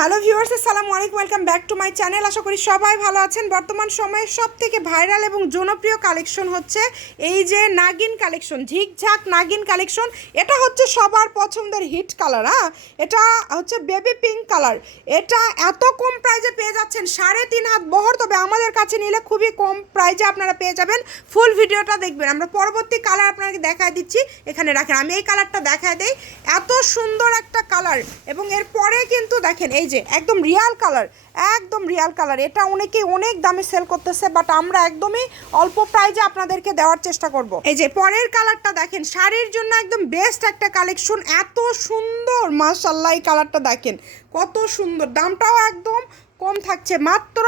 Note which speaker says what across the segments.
Speaker 1: Hello viewers আসসালামু আলাইকুম welcome back to my channel আশা করি সবাই ভালো আছেন। বর্তমান সময়ে সব থেকে ভাইরাল এবং জনপ্রিয় কালেকশন হচ্ছে এই যে নাগিন কালেকশন ঝিকঝাক নাগিন কালেকশন এটা হচ্ছে সবার পছন্দের হিট কালার হ্যাঁ এটা হচ্ছে বেবি পিঙ্ক কালার এটা এত কম প্রাইজে পেয়ে যাচ্ছেন, সাড়ে তিন হাত বহর। তবে আমাদের কাছে নিলে খুবই কম প্রাইজে আপনারা পেয়ে যাবেন। ফুল ভিডিওটা দেখবেন। আমরা পরবর্তী কালার আপনাকে দেখায় দিচ্ছি। এখানে রাখেন, আমি এই কালারটা দেখায় দেই। এত সুন্দর একটা কালার এবং এর পরে কিন্তু দেখেন, এই যে একদম রিয়াল কালার একদম রিয়াল কালার এটা অনেকেই অনেক দামে সেল করতেছে বাট আমরা একদমই অল্প প্রাইজে আপনাদেরকে দেওয়ার চেষ্টা করব। এই যে পরের কালারটা দেখেন, শাড়ির জন্য একদম বেস্ট একটা কালেকশন এত সুন্দর মাসাল্লাহ এই কালারটা দেখেন, কত সুন্দর। দামটাও একদম কম থাকছে, মাত্র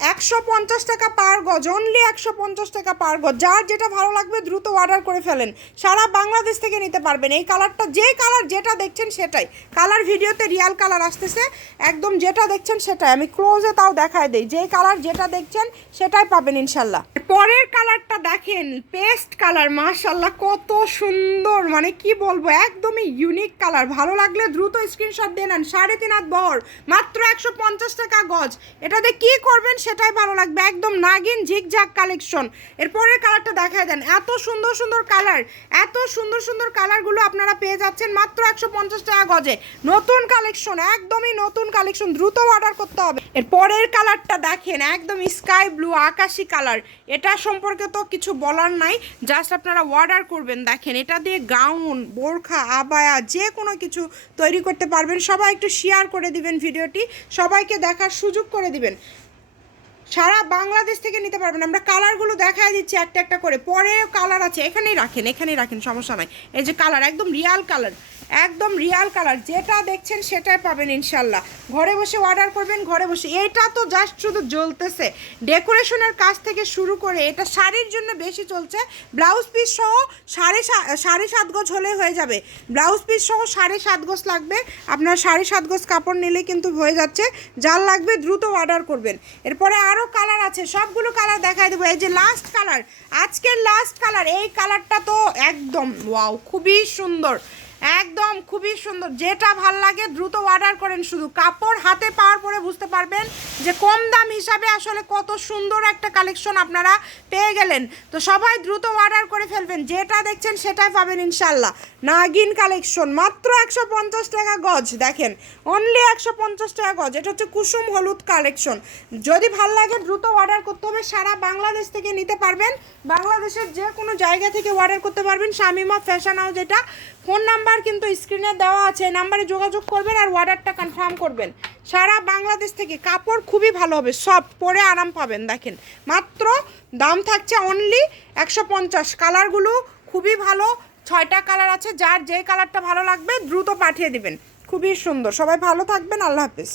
Speaker 1: একশো পঞ্চাশ টাকা পার গজ অনলি একশো পঞ্চাশ টাকা পার গজ। যার যেটা ভালো লাগবে দ্রুত অর্ডার করে ফেলেন। সারা বাংলাদেশ থেকে নিতে পারবেন। এই কালারটা যে কালার যেটা দেখছেন সেটাই। কালার ভিডিওতে রিয়াল কালার আসতেছে। একদম যেটা দেখছেন সেটাই। আমি ক্লোজে তাও দেখায় দিই। যে কালার যেটা দেখছেন সেটাই পাবেন ইনশাল্লাহ। পরের কালারটা দেখেন। পেস্ট কালার মাশাল্লাহ, কত সুন্দর। মানে কি বলব, একদমই ইউনিক কালার ভালো লাগলে দ্রুত স্ক্রিনশট দিয়ে নেন। সাড়ে তিন হাত বহর। মাত্র একশো পঞ্চাশ টাকা গজ। এটাতে কি করবেন সেটাই ভালো লাগবে। একদম নাগিন ঝিকঝাক কালেকশন এরপরের কালারটা দেখায় দেন। এত সুন্দর সুন্দর কালার এত সুন্দর সুন্দর কালারগুলো আপনারা পেয়ে যাচ্ছেন মাত্র একশো পঞ্চাশ টাকা গজে। নতুন কালেকশন একদমই নতুন কালেকশন দ্রুত অর্ডার করতে হবে। এর পরের কালারটা দেখেন, একদম স্কাই ব্লু আকাশি কালার এটা সম্পর্কে তো কিছু বলার নাই জাস্ট আপনারা অর্ডার করবেন। দেখেন, এটা দিয়ে গাউন বোরখা, আবায়া যে কোনো কিছু তৈরি করতে পারবেন। সবাই একটু শেয়ার করে দিবেন ভিডিওটি। সবাইকে দেখার সুযোগ করে দিবেন। সারা বাংলাদেশ থেকে নিতে পারবেন। আমরা কালারগুলো দেখাই দিচ্ছি একটা একটা করে। পরে কালার আছে। এখানেই রাখেন এখানেই রাখেন, সমস্যা নাই। এই যে কালার, একদম রিয়াল কালার। একদম রিয়াল কালার যেটা দেখছেন সেটাই পাবেন ইনশাল্লাহ। ঘরে বসে অর্ডার করবেন, ঘরে বসে। এটা তো জাস্ট শুধু জ্বলতেছে। ডেকোরেশনের কাজ থেকে শুরু করে এটা শাড়ির জন্য বেশি চলছে। ব্লাউজ পিস সহ সাড়ে সাড়ে সাত গজ হলে হয়ে যাবে। ব্লাউজ পিস সহ সাড়ে সাত গজ লাগবে। আপনার সাড়ে সাত গজ কাপড় নিলে কিন্তু হয়ে যাচ্ছে। যার লাগবে দ্রুত অর্ডার করবেন। এরপরে আরও কালার আছে। সবগুলো কালার দেখাই দেবো। এই যে লাস্ট কালার আজকের লাস্ট কালার এই কালারটা তো একদম ওয়াও খুবই সুন্দর। একদম খুবই সুন্দর। যেটা ভালো লাগে দ্রুত অর্ডার করেন শুধু। কাপড় হাতে পাওয়ার পরে বুঝতে পারবেন যে কম দাম হিসাবে আসলে কত সুন্দর একটা কালেকশন আপনারা পেয়ে গেলেন। তো সবাই দ্রুত অর্ডার করে ফেলবেন। যেটা দেখছেন সেটাই পাবেন ইনশাল্লাহ। নাগিন কালেকশন মাত্র একশো পঞ্চাশ টাকা গজ। দেখেন অনলি একশো পঞ্চাশ টাকা গজ। এটা হচ্ছে কুসুম হলুদ কালেকশন যদি ভালো লাগে দ্রুত অর্ডার করতে হবে। সারা বাংলাদেশ থেকে নিতে পারবেন। বাংলাদেশের যে কোনো জায়গা থেকে অর্ডার করতে পারবেন। শামিমা ফ্যাশন হাউস যেটা ফোন নাম্বার কিন্তু স্ক্রিনে দেওয়া আছে নাম্বারে যোগাযোগ করবেন আর অর্ডারটা কনফার্ম করবেন। সারা বাংলাদেশ থেকে কাপড় খুবই ভালো হবে, সব পরে আরাম পাবেন, দেখেন। মাত্র দাম থাকছে অনলি একশো পঞ্চাশ। কালারগুলো খুবই ভালো, ছয়টা কালার আছে, যার যে কালারটা ভালো লাগবে দ্রুত পাঠিয়ে দিবেন। খুবই সুন্দর। সবাই ভালো থাকবেন, আল্লাহ হাফিজ।